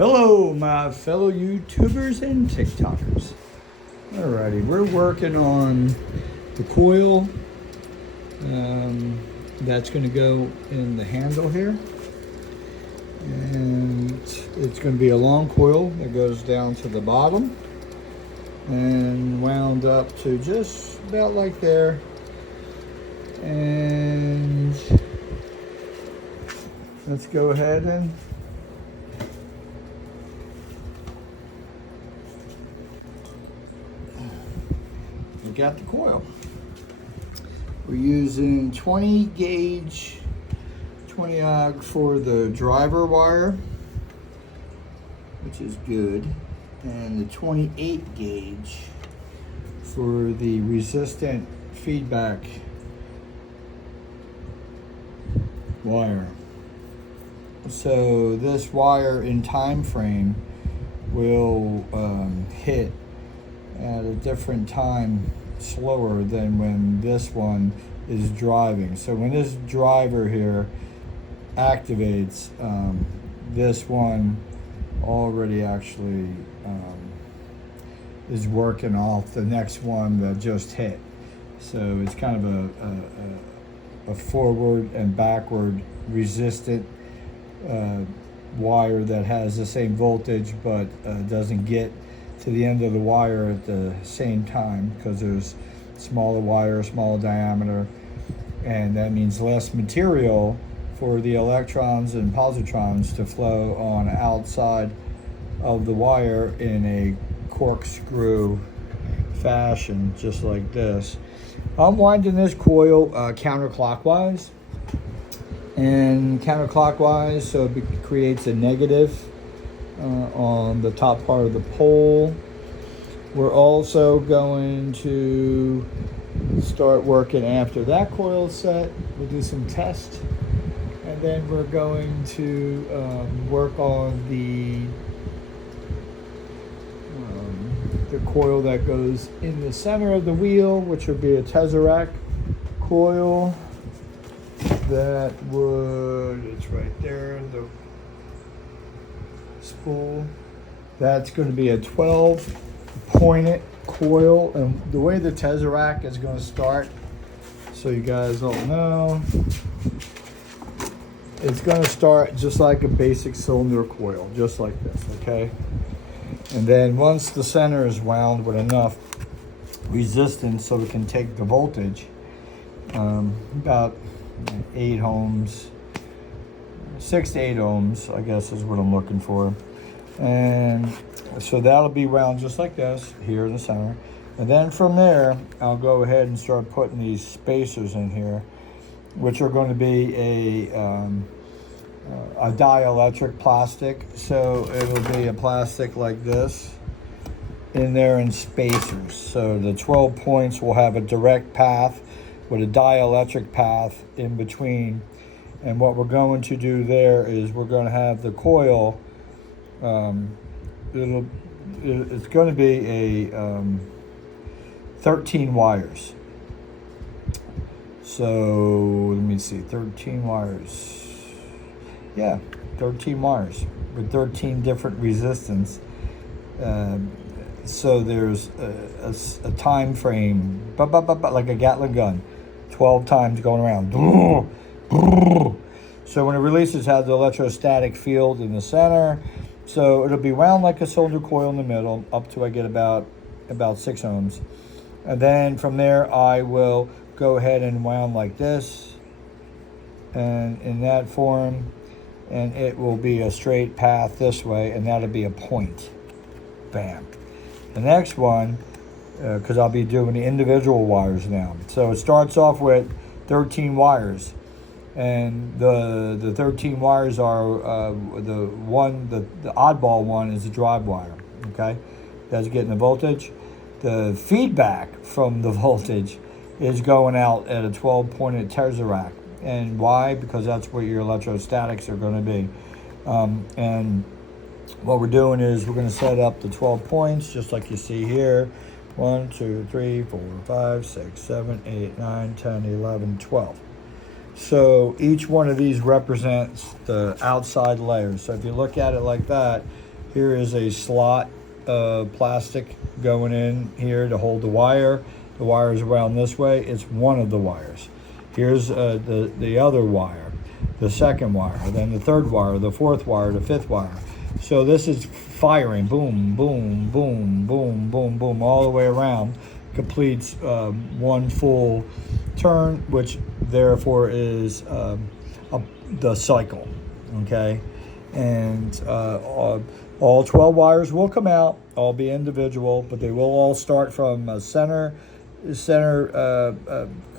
Hello, my fellow YouTubers and TikTokers. Alrighty, we're working on the coil that's going to go in the handle here. And it's going to be a long coil that goes down to the bottom and wound up to just about like there. And let's go ahead and we got the coil. We're using 20 gauge 20 for the driver wire, which is good, and the 28 gauge for the resistant feedback wire. So this wire in time frame will hit at a different time slower than when this one is driving. So when this driver here activates, this one already actually is working off the next one that just hit. So it's kind of a forward and backward resistant wire that has the same voltage but doesn't get to the end of the wire at the same time because there's smaller wire, smaller diameter, and that means less material for the electrons and positrons to flow on the outside of the wire in a corkscrew fashion, just like this. I'm winding this coil counterclockwise, so it creates a negative on the top part of the pole. We're also going to start working after that coil set. We'll do some tests, and then we're going to work on the coil that goes in the center of the wheel, which would be a Tresserac coil. That would, it's right there, the spool. That's going to be a 12 pointed coil, and the way the Tresserac is going to start, so you guys all know, it's going to start just like a basic cylinder coil, just like this, okay? And then once the center is wound with enough resistance so it can take the voltage, about 8 ohms, 6 to 8 ohms, I guess is what I'm looking for. And so that'll be wound just like this here in the center. And then from there, I'll go ahead and start putting these spacers in here, which are going to be a dielectric plastic. So it'll be a plastic like this in there in spacers. So the 12 points will have a direct path with a dielectric path in between. And what we're going to do there is we're going to have the coil, it's going to be a 13 wires. So let me see, 13 wires. Yeah, 13 wires with 13 different resistance. So there's a time frame, like a Gatling gun, 12 times going around. So when it releases, it has the electrostatic field in the center. So it'll be wound like a cylinder coil in the middle up to I get about 6 ohms. And then from there, I will go ahead and wound like this, and in that form, and it will be a straight path this way, and that'll be a point. Bam. The next one, because I'll be doing the individual wires now. So it starts off with 13 wires. And the 13 wires are the oddball one is the drive wire, okay? That's getting the voltage. The feedback from the voltage is going out at a 12 pointed Tresserac. And why? Because that's where your electrostatics are going to be. And what we're doing is we're going to set up the 12 points just like you see here. 1, 2, 3, 4, 5, 6, 7, 8, 9, 10, 11, 12. So each one of these represents the outside layer. So if you look at it like that, Here is a slot of plastic going in here to hold the wire. The wire is around this way. It's one of the wires. Here's the other wire, the second wire, then the third wire, the fourth wire, the fifth wire. So this is firing, boom, boom, boom, boom, boom, boom, all the way around. Completes one full turn, which therefore is the cycle, okay? And all 12 wires will come out, all be individual, but they will all start from a center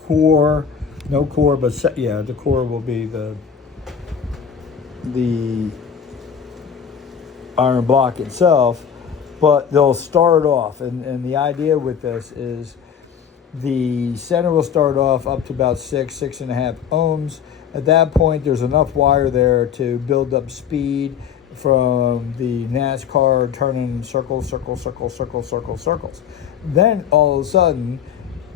core, no core, but the core will be the iron block itself, but they'll start off, and the idea with this is the center will start off up to about 6.5 ohms. At that point, there's enough wire there to build up speed from the NASCAR turning circles, circles, circles, circles, circles, circles. Then all of a sudden,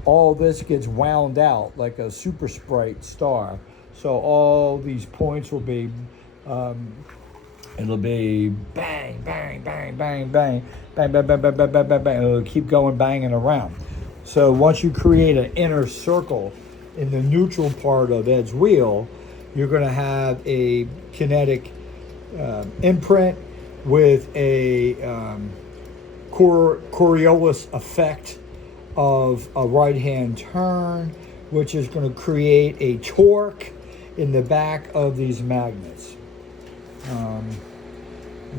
all this gets wound out like a super sprite star. So all these points will be, it'll be bang, bang, bang, bang, bang, bang, bang, bang, bang, bang, bang, bang, bang. It'll keep going banging around. So once you create an inner circle in the neutral part of Ed's wheel, you're going to have a kinetic imprint with a Coriolis effect of a right-hand turn, which is going to create a torque in the back of these magnets.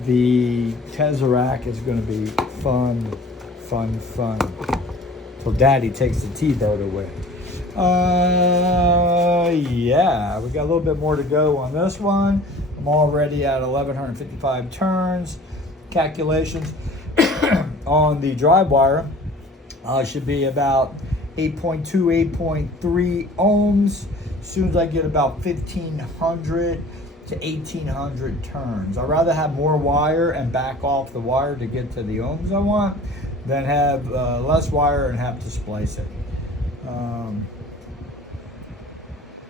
The Tresserac is going to be fun. Till Daddy takes the T-bird away. Yeah, we got a little bit more to go on this one. I'm already at 1,155 turns. Calculations on the drive wire should be about 8.2, 8.3 ohms. As soon as I get about 1,500 to 1,800 turns. I'd rather have more wire and back off the wire to get to the ohms I want than have less wire and have to splice it.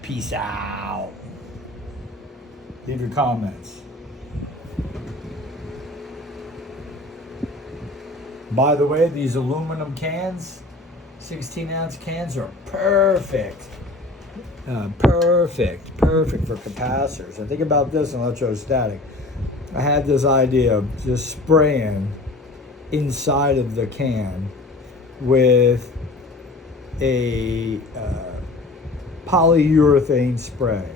Peace out. Leave your comments. By the way, these aluminum cans, 16-ounce cans, are perfect. Perfect for capacitors. And think about this in electrostatic. I had this idea of just spraying inside of the can with a polyurethane spray.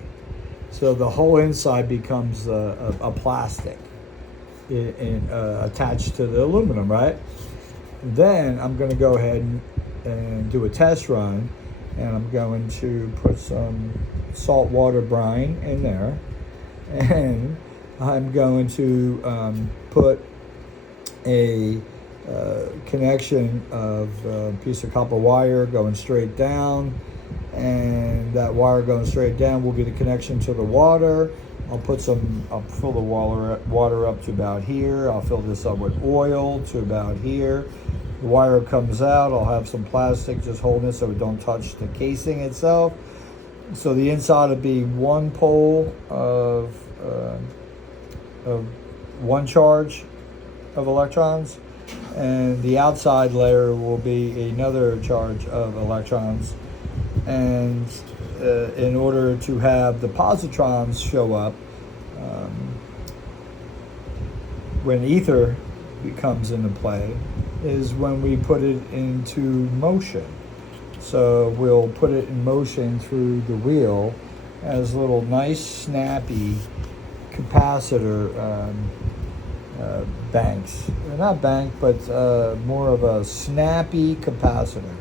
So the whole inside becomes a plastic attached to the aluminum, right? Then I'm going to go ahead and do a test run, and I'm going to put some salt water brine in there, and I'm going to put a connection of a piece of copper wire going straight down, and that wire going straight down will be the connection to the water. I'll fill the water up to about here. I'll fill this up with oil to about here. The wire comes out. I'll have some plastic just holding it so it don't touch the casing itself. So the inside will be one pole of one charge of electrons, and the outside layer will be another charge of electrons. And in order to have the positrons show up, when ether comes into play, is when we put it into motion. So we'll put it in motion through the wheel as little nice snappy capacitor banks. They're not bank, but more of a snappy capacitor.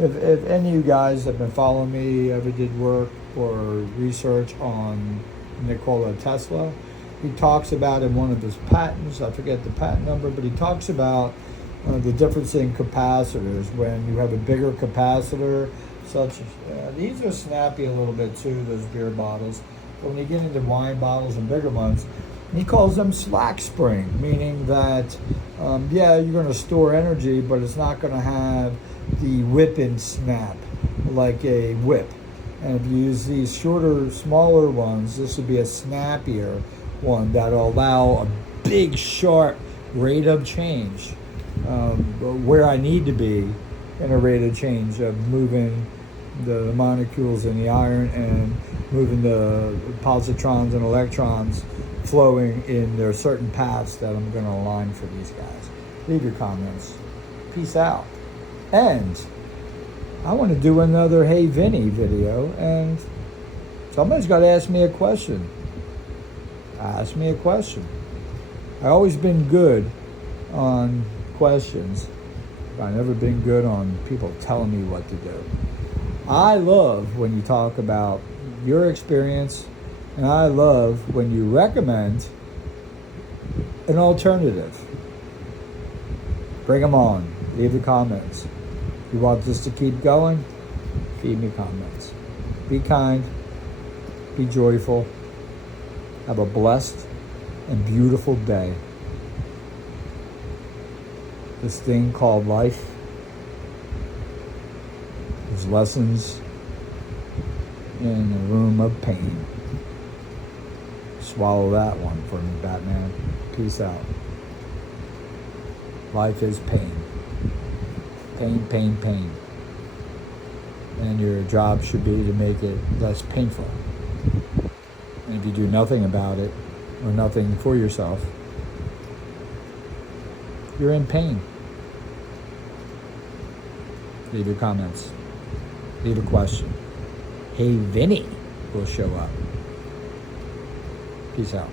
If any of you guys have been following me, ever did work or research on Nikola Tesla, he talks about in one of his patents, I forget the patent number, but he talks about the difference in capacitors. When you have a bigger capacitor, such as, these are snappy a little bit too, those beer bottles, but when you get into wine bottles and bigger ones, he calls them slack spring, meaning that, you're going to store energy, but it's not going to have the whip and snap like a whip. And if you use these shorter, smaller ones, this would be a snappier one that'll allow a big, sharp rate of change, where I need to be in a rate of change of moving the molecules in the iron and moving the positrons and electrons flowing in their certain paths that I'm going to align for these guys. Leave your comments. Peace out. And I want to do another Hey Vinny video, and somebody's got to ask me a question. Ask me a question. I've always been good on questions. I've never been good on people telling me what to do. I love when you talk about your experience, and I love when you recommend an alternative. Bring them on. Leave the comments. If you want this to keep going, feed me comments. Be kind. Be joyful. Have a blessed and beautiful day. This thing called life is lessons in a room of pain. Swallow that one for me, Batman. Peace out. Life is pain. Pain, pain, pain. And your job should be to make it less painful. And if you do nothing about it, or nothing for yourself, you're in pain. Leave your comments. Leave a question. Hey Vinny will show up. Peace out.